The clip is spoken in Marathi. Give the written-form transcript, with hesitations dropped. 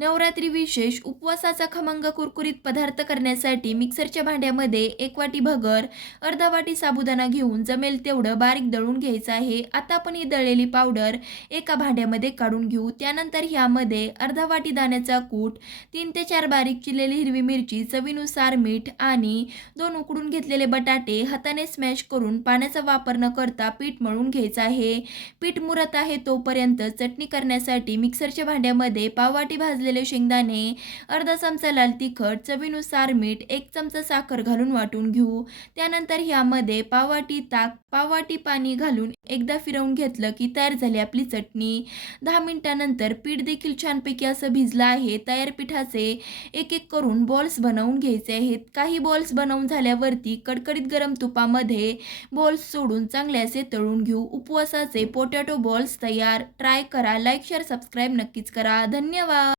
नवरात्री विशेष उपवासाचा खमंग कुरकुरीत पदार्थ करण्यासाठी मिक्सरच्या भांड्यामध्ये 1 वाटी भगर, अर्धा वाटी साबुदाणा घेऊन जमेल तेवढं बारीक दळून घ्यायचं आहे. आता आपण ही दळलेली पावडर एका भांड्यामध्ये काढून घेऊ. त्यानंतर ह्यामध्ये अर्धा वाटी दाण्याचा कूट, 3 ते 4 बारीक चिरलेली हिरवी मिरची, चवीनुसार मीठ आणि 2 उकडून घेतलेले बटाटे हाताने स्मॅश करून पाण्याचा वापर न करता पीठ मळून घ्यायचं आहे. पीठ मुरत आहे तोपर्यंत चटणी करण्यासाठी मिक्सरच्या भांड्यामध्ये पाववाटी भाजलेले शेंगदाणे, अर्धा चमचा लाल तिखट, चवीनुसार मीठ, 1 चमचा साखर घालून वाटून घेऊ. त्यानंतर ह्यामध्ये पाववाटी ताक, पाववाटी पाणी घालून एकदा फिरवून घेतलं की तयार झाली आपली चटणी. 10 मिनिटानंतर पीठ देखील छानपैकी असं भिजलं आहे. तयार पिठाचे एक एक करून बॉल्स बनवून घ्यायचे आहेत. काही बॉल्स बनवून झाल्यावरती कडकडीत गरम तुपामध्ये बॉल्स सोडून चांगले असे तळून घेऊ. उपवासाचे पोटॅटो बॉल्स तयार. ट्राय करा. लाईक, शेअर, सबस्क्राईब नक्कीच करा. धन्यवाद.